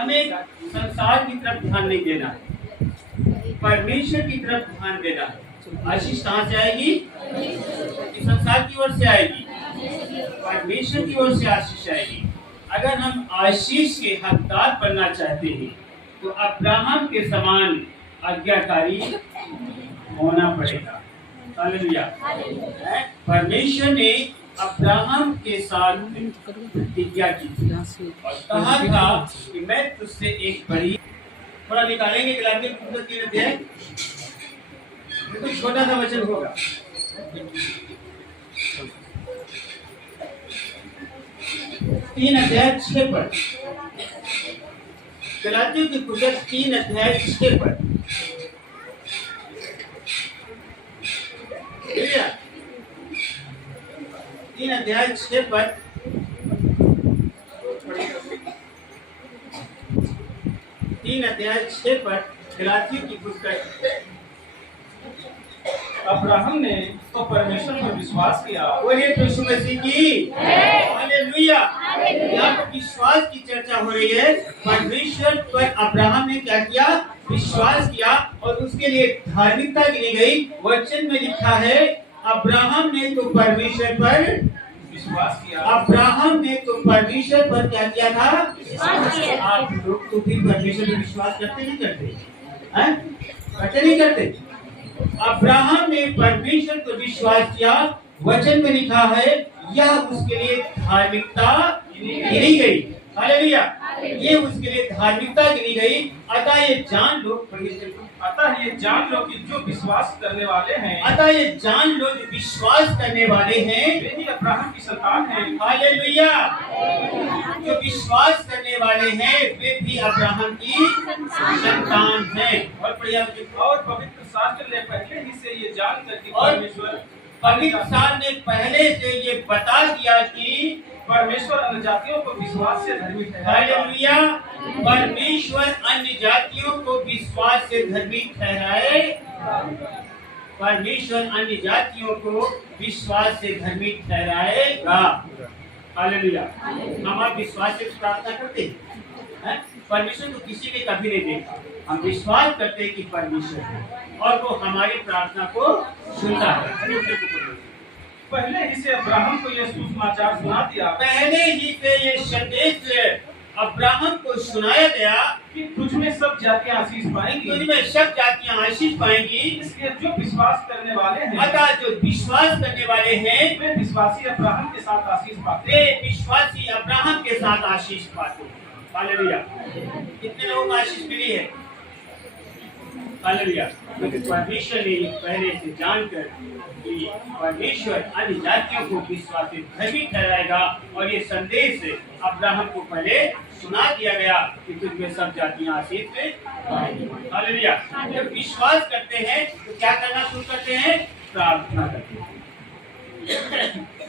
हमें संसार की तरफ ध्यान नहीं देना है, परमेश्वर की तरफ ध्यान देना है। आशीष कहाँ से आएगी? संसार की ओर से आएगी, परमेश्वर की ओर से आशीष आएगी। अगर हम आशीष के हकदार बनना चाहते हैं तो अब्राहम के समान आज्ञाकारी होना पड़ेगा। हालेलुया। परमेश्वर ने अब्राहम के साथ प्रतिज्ञा की थी और कहा था कि मैं तुझसे एक बड़ी, थोड़ा निकालेंगे गलातियों की पुस्तक 3 अध्याय, तो छोटा सा वचन होगा। 3 अध्याय 6 पर, गलातियों की पुस्तक 3 अध्याय 6 पर। 3 अध्याय 6 पर 3 अध्याय 6 पर गलातियों की पुस्तक। अब्राहम ने तो परमेश्वर पर विश्वास किया। बोलिए यीशु मसीह की हालेलुया। यहाँ पर विश्वास की चर्चा हो रही है। परमेश्वर पर अब्राहम ने क्या किया? विश्वास किया और उसके लिए धार्मिकता गिनी गई। वचन में लिखा है अब्राहम ने तो परमेश्वर पर विश्वास किया। अब्राहम ने तो परमेश्वर पर क्या किया था? विश्वास किया। आप लोग तो फिर परमेश्वर पर विश्वास करते नहीं करते? हैं? करते नहीं करते? अब्राहम ने परमेश्वर पर विश्वास किया। वचन में लिखा है यह उसके लिए धार्मिकता गिनी गई। हालेलुया। ये उसके लिए धार्मिकता गिनी गई। अतः ये जान लो, अतः ये जान लो कि जो विश्वास करने वाले हैं, अतः ये जान लो जो विश्वास करने वाले हैं वे ही अब्राहम की संतान हैं। हालेलुया। जो विश्वास करने वाले हैं वे भी अब्राहम की संतान हैं। और और पवित्र शास्त्र ने पहले ही से ये जानकर कि और परमेश्वर पवित्र शास्त्र ने पहले से ये बता दिया कि परमेश्वर अन्य जातियों को विश्वास से धर्मी ठहराएगा। हालेलुया। परमेश्वर अन्य जातियों को विश्वास से धर्मी ठहराए। परमेश्वर अन्य जातियों को विश्वास से धर्मी ठहराएगा। हालेलुया। हम आप विश्वास से प्रार्थना करते हैं। परमेश्वर को किसी ने कभी नहीं देखा। हम विश्वास करते हैं कि परमेश्वर है और वो हमारी प्रार्थना को सुनता है। पहले ही से अब्राहम को यह सुसमाचार सुना दिया। पहले ही से ये संदेश अब्राहम को सुनाया गया कि तुझ में सब जातियां आशीष पाएंगी। तुझ में सब जातियां आशीष पाएंगी। इसलिए जो विश्वास करने वाले हैं, अतः जो विश्वास करने वाले हैं वे विश्वासी अब्राहम के साथ आशीष पाते। वे विश्वासी अब्राहम के साथ आशीष पाते हैं। हालेलुया। कितने लोगों को आशीष मिली है? हालेलुया। क्योंकि परमेश्वर ने पहले से जानकर कि परमेश्वर अन्य जातियों को विश्वासी धर्मी ठहराएगा और ये संदेश अब्राहम को पहले सुना दिया गया कि तुझमें सब जातियां आशीष पाएंगी। हालेलुया। जब विश्वास करते हैं तो क्या करना शुरू करते हैं? प्रार्थना करते हैं।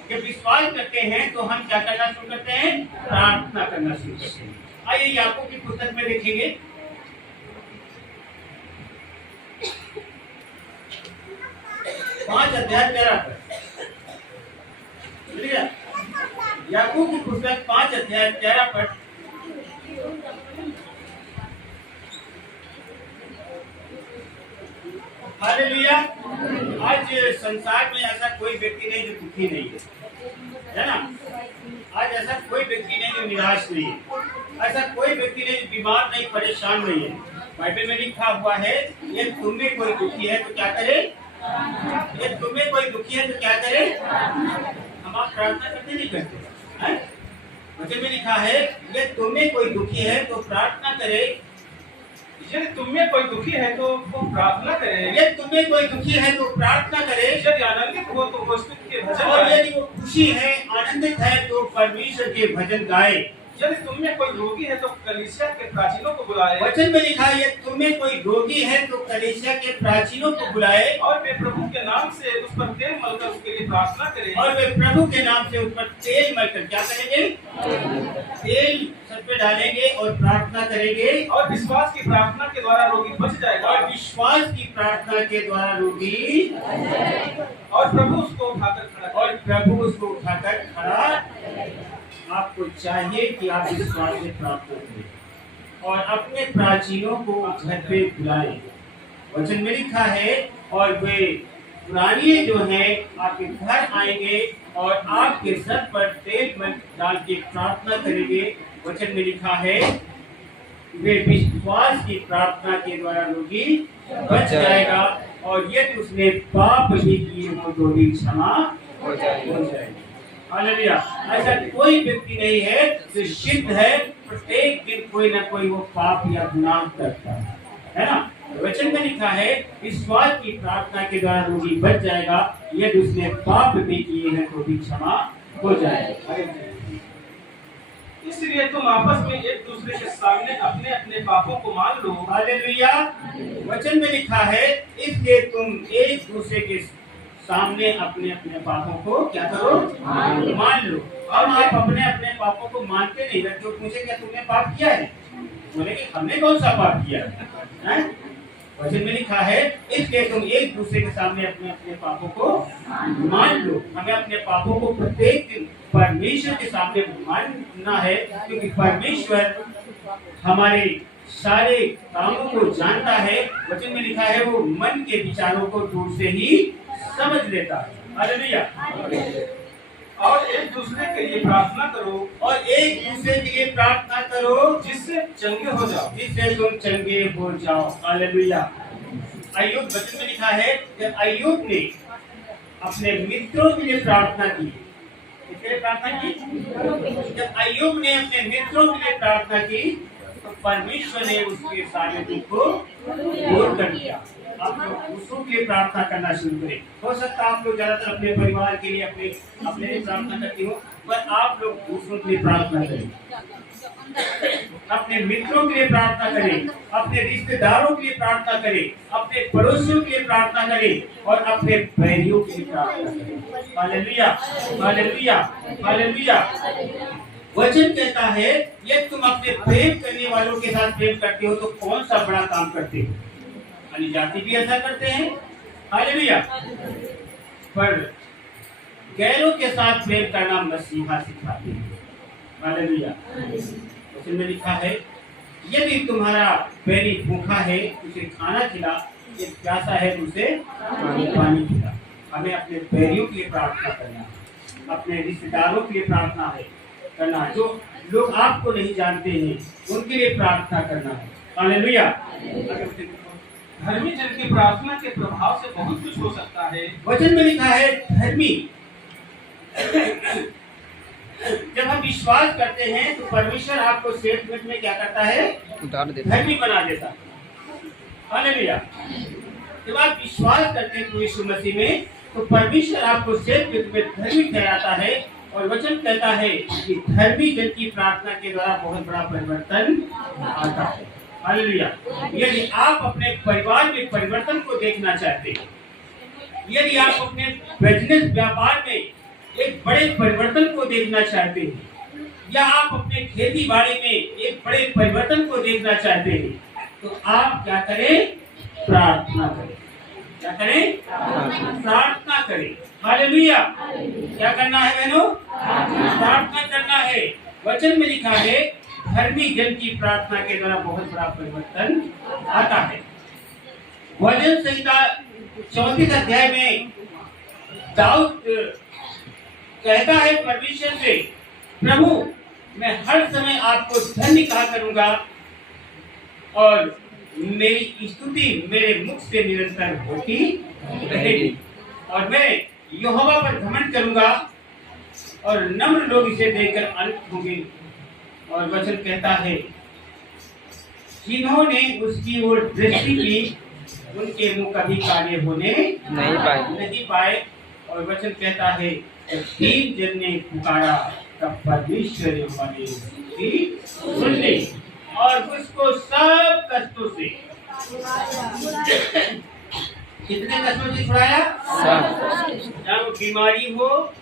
जब विश्वास करते हैं तो हम क्या करना शुरू करते हैं? प्रार्थना करना शुरू करते हैं। आइए याकूब की पुस्तक में देखेंगे। पांच अध्याय 13 पर। याकूब की पुस्तक 5 अध्याय 13 पर। हालेलुया। आज संसार में ऐसा कोई व्यक्ति नहीं जो दुखी नहीं है ना? आज ऐसा कोई व्यक्ति नहीं जो निराश नहीं है। ऐसा कोई व्यक्ति नहीं जो बीमार नहीं, परेशान नहीं है। बाइबल में लिखा हुआ है ये तुम में कोई दुखी है तो क्या करे? ये तुम्हें कोई दुखी है तो क्या करे? हम आप प्रार्थना करते नहीं करते? वचन में लिखा है ये तुम्हें कोई दुखी है तो प्रार्थना करे। यदि तुम्हें कोई दुखी है तो वो प्रार्थना करे। ये तुम्हें कोई दुखी है तो प्रार्थना करे। यदि आनंदित हो तो वो स्तुति के भजन और गाए। यदि वो खुशी है, आनंदित है तो परमेश्वर के भजन गाए। यदि तुम्हें कोई रोगी है तो कलीसिया के प्राचीनों को बुलाए। वचन में लिखा है तुम्हें कोई रोगी है तो कलीसिया के प्राचीनों को बुलाए और वे प्रभु के नाम से उस पर तेल मलकर उसके लिए प्रार्थना करें। और वे प्रभु के नाम से उस पर तेल मलकर क्या करेंगे? तेल सर पे डालेंगे और प्रार्थना करेंगे। और विश्वास की प्रार्थना के द्वारा रोगी बच जाएगा। और विश्वास की प्रार्थना के द्वारा रोगी और प्रभु उसको उठाकर खड़ा। आपको चाहिए कि आप विश्वास से प्रार्थना करें। और अपने प्राचीनों को घर पे बुलाएं। वचन में लिखा है और वे पुरानिये जो हैं आपके घर आएंगे और आपके सर पर तेल में डाल के प्रार्थना करेंगे। वचन में लिखा है वे विश्वास की प्रार्थना के द्वारा रोगी बच जाएगा और यदि उसने पाप भी किए हो तो भी क्षमा हो जाएगी। हालेलुया। ऐसा कोई व्यक्ति नहीं है जो सिद्ध है, प्रत्येक दिन कोई ना कोई वो पाप या गुनाह करता है ना। वचन में लिखा है विश्वास की प्रार्थना के द्वारा रोगी बच जाएगा, यदि उसने पाप भी किए हैं तो भी क्षमा हो जाएगा। इसलिए तुम आपस में एक दूसरे के सामने अपने अपने पापों को मान लो। हालेलुया। वचन में लिखा है इसलिए तुम एक दूसरे के सामने अपने अपने पापों को क्या करो, मान लो। अब आप अपने अपने पापों को मानते नहीं, जो पूछे क्या तुमने पाप किया है, बोले कि हमने कौन सा पाप किया है? वचन में लिखा है इसलिए तुम एक दूसरे के सामने अपने अपने पापों को मान लो। हमें अपने पापों को प्रत्येक दिन परमेश्वर के सामने मानना है, क्योंकि परमेश्वर हमारे सारे कामों को जानता है। वचन में लिखा है वो मन के विचारों को दूर से ही समझ लेता है। हालेलुया। और एक दूसरे के लिए प्रार्थना करो, और एक दूसरे के लिए प्रार्थना करो जिससे चंगे हो जाओ, जिससे तुम चंगे हो जाओ। हालेलुया। अय्यूब, वचन में लिखा है कि अय्यूब ने अपने मित्रों के लिए प्रार्थना की। किसके लिए प्रार्थना की? जब अय्यूब ने अपने मित्रों के लिए प्रार्थना की तो परमेश्वर ने उसके सारे दुख को दूर कर दिया। आप लोग दूसरों के लिए प्रार्थना करना शुरू करें। हो सकता है आप लोग ज्यादातर अपने परिवार के लिए अपने लिए प्रार्थना करती हो, पर आप लोग दूसरों के लिए प्रार्थना करें, अपने मित्रों के लिए प्रार्थना करें, अपने रिश्तेदारों के लिए प्रार्थना करें, अपने पड़ोसियों के लिए प्रार्थना करें और अपने बैरियों के लिए प्रार्थना करें। Hallelujah, hallelujah, hallelujah. वचन कहता है यदि तुम अपने प्रेम करने वालों के साथ प्रेम करते हो तो कौन सा बड़ा काम करते हो? अन्य जाति भी ऐसा करते हैं। हालेलुया। पर गैरों के साथ प्रेम करना मसीहा सिखाते हैं। हालेलुया। वचन में लिखा है यदि तुम्हारा बैरी भूखा है उसे खाना खिला, यदि प्यासा है तो उसे पानी खिला। हमें अपने बैरियों के लिए प्रार्थना करना, अपने रिश्तेदारों के लिए प्रार्थना है करना, जो लोग आपको नहीं जानते हैं उनके लिए प्रार्थना करना है। हालेलुया। धर्मी जन की प्रार्थना के प्रभाव से बहुत कुछ हो सकता है। वचन में लिखा है धर्मी जब हम विश्वास करते हैं तो परमेश्वर आपको स्टेटमेंट में क्या करता है? धर्मी बना देता है। हालेलुया। जब आप विश्वास करते हैं यीशु मसीह में तो परमेश्वर आपको स्टेटमेंट में धर्मी ठहराता है। और वचन कहता है कि धर्मी जन की प्रार्थना के द्वारा बहुत बड़ा परिवर्तन आता है। हालेलुया। यदि आप अपने परिवार में परिवर्तन को देखना चाहते हैं, यदि आप अपने बिजनेस व्यापार में एक बड़े परिवर्तन को देखना चाहते हैं, या आप अपने खेती बाड़ी में एक बड़े परिवर्तन को देखना चाहते हैं, तो आप क्या करें? प्रार्थना करें। क्या करें? प्रार्थना करें। हालेलुया। क्या करना है बहनों? प्रार्थना करना है। वचन में लिखा है धर्मी जन की प्रार्थना के द्वारा बहुत बड़ा परिवर्तन आता है। भजन संहिता 34 अध्याय में दाऊद कहता है परमेश्वर से, प्रभु मैं हर समय आपको धन्य कहा करूंगा और मेरी स्तुति मेरे मुख से निरंतर होती रहेगी, और मैं यहोवा पर घमंड करूंगा और नम्र लोग इसे देखकर आनंदित होंगे। और वचन कहता है जिन्होंने उसकी ओर दृष्टि की उनके मुंह कभी काले होने नहीं पाए। और वचन कहता है दीन जन ने पुकारा तब परमेश्वर ने सुन ली और उसको सब कष्टों से कितने कष्टों से छुड़ाया? चाहे वो बीमारी हो,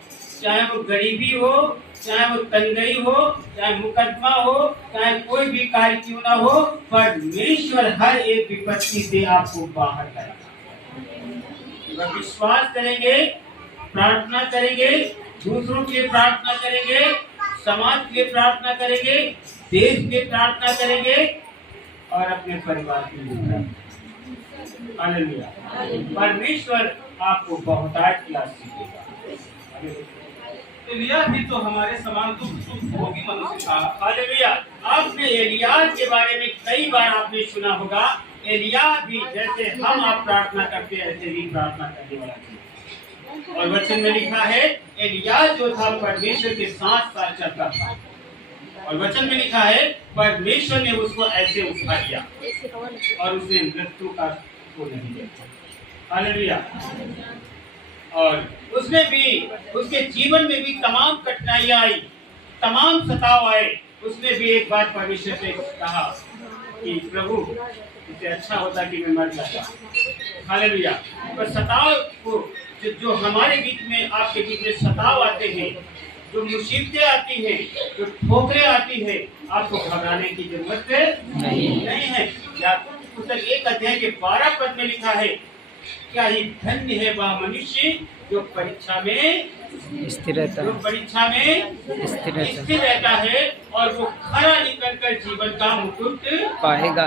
चाहे वो गरीबी हो, चाहे वो तंगई हो, चाहे मुकदमा हो, चाहे कोई भी कार्य क्यों ना हो, परमेश्वर हर एक विपत्ति से आपको बाहर करेगा। अगर विश्वास करेंगे, प्रार्थना करेंगे, दूसरों के लिए प्रार्थना करेंगे, समाज के लिए प्रार्थना करेंगे, देश के लिए प्रार्थना करेंगे, और अपने परिवार के लिए। हालेलुया। परमेश्वर आपको बहुतायत की आशीष देगा। एलिय्याह भी तो हमारे समान दुख सुख भोगी मनुष्य था। हालेलुया। आपने एलिय्याह के बारे में कई बार आपने सुना होगा। एलिय्याह भी जैसे हम आप प्रार्थना करते हैं ऐसे ही प्रार्थना करने वाला था। और वचन में लिखा है एलिय्याह जो था परमेश्वर के साथ साथ चलता था। और वचन में लिखा है परमेश्वर ने उसको ऐसे उठा लिया और उसने मृत्यु का को नहीं देखा। हालेलुया। और उसने भी उसके जीवन में भी तमाम कठिनाइयां आई, तमाम सताव आए। उसने भी एक बार परमेश्वर से कहा कि प्रभु इससे अच्छा होता कि मैं मर जाता। हालेलुया। पर सताव को जो हमारे बीच में आपके बीच में सताव आते हैं, जो मुसीबतें आती हैं, जो ठोकरें आती हैं, आपको घबराने की जरूरत नहीं है। याकूब पुस्तक 1 अध्याय के 12 पद में लिखा है क्या ही धन्य है वह मनुष्य जो परीक्षा में स्थिर रहता है और वो खरा निकलकर जीवन का मुकुट पाएगा।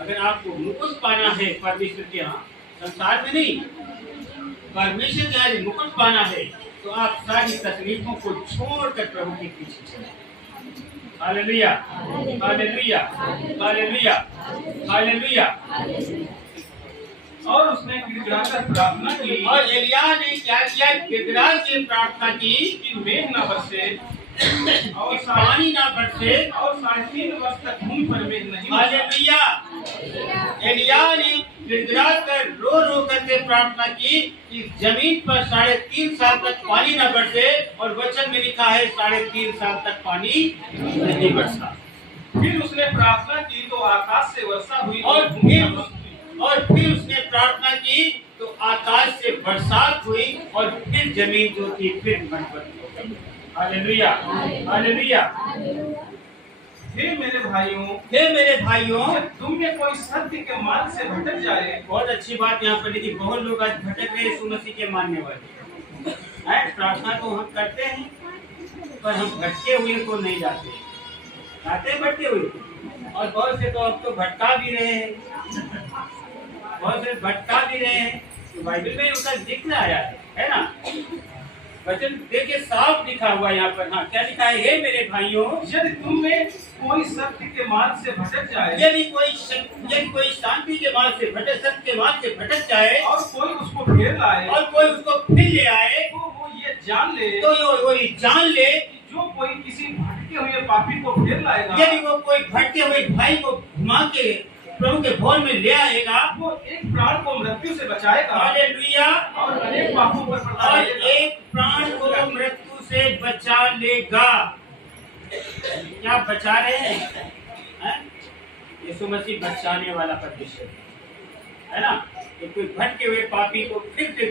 अगर आपको मुकुट पाना है परमेश्वर के यहाँ, संसार में नहीं, परमेश्वर के यहाँ मुकुट पाना है तो आप सारी तकलीफों को छोड़कर प्रभु के पीछे चलें। Hallelujah, hallelujah, hallelujah, hallelujah. और उसने गिड़गिड़ाकर प्रार्थना की। और एलिय्याह ने क्या किया? गिड़गिड़ा के प्रार्थना की कि मेघ न बरसे और पानी ना बरसे और 3.5 वर्ष तक भूमि पर मेघ नहीं बरसा। हालेलुया। एलिय्याह ने गिड़गिड़ा कर रो करके प्रार्थना की कि जमीन पर 3.5 साल तक पानी न बरसे। और वचन में लिखा है 3.5 साल तक पानी नहीं बरसा। फिर उसने प्रार्थना की तो आकाश से वर्षा हुई और फिर उसने प्रार्थना की तो आकाश से बरसात हुई और फिर जमीन जो थी फिर फलवती हो गई। Hallelujah, hallelujah. हे मेरे भाइयों, जब तुम में कोई सत्य के मार्ग से भटक जाए। बहुत अच्छी बात यहाँ पर लिखी। बहुत लोग आज भटक रहे यीशु मसीह के मानने वाले हैं। प्रार्थना तो हम करते हैं पर हम भटके हुए को नहीं जाते, भटके हुए। और बहुत से तो अब तो भटका भी रहे हैं, बहुत से भटका भी रहे हैं। तो बाइबल में उसका जिक्र आया है ना। वचन देखिए साफ लिखा हुआ यहाँ पर। हाँ, क्या लिखा है? हे मेरे भाइयों, यदि तुम में कोई सत्य के मार्ग से भटक जाए, यदि कोई शांति के मार्ग से भटक, सत्य के मार्ग से भटक जाए और कोई उसको फिर लाए, और कोई उसको फिर ले आए, तो वो ये जान ले, जो कोई किसी भटके हुए पापी को फिर लाएगा, यदि वो कोई भटके हुए भाई को घुमा के प्रभु के भवन में ले आएगा, वो एक प्राण को मृत्यु से बचाएगा। हालेलुया। और अनेक पापों पर और एक प्राण को मृत्यु से बचा लेगा। क्या बचा रहे हैं? यीशु मसीह बचाने वाला परमेश्वर है ना। तो कोई भटके हुए पापी को फिर से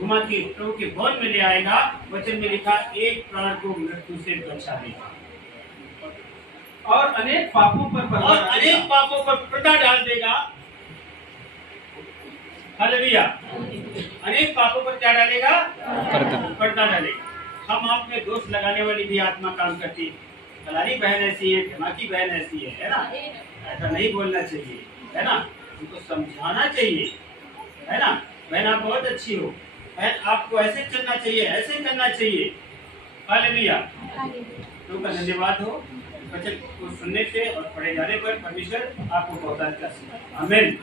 घुमा के प्रभु के भवन में ले आएगा। वचन में लिखा एक प्राण को मृत्यु से बचा लेगा और अनेक पापों पर पर्दा डाल देगा। हालेलुया। अनेक पापों पर क्या डालेगा? पर्दा डालेगा। हम आप में दोष लगाने वाली भी आत्मा काम करती है। फलानी बहन ऐसी है, धमाकी बहन ऐसी है ना। ऐसा नहीं बोलना चाहिए, है ना। उनको समझाना चाहिए, है ना। बहन आप बहुत अच्छी हो, बहन आपको ऐसे चलना चाहिए, ऐसे करना चाहिए। हालेलुया। तो का धन्यवाद हो। वचन को सुनने से और पढ़े जाने पर परमेश्वर आपको बहुत अच्छा। आमीन।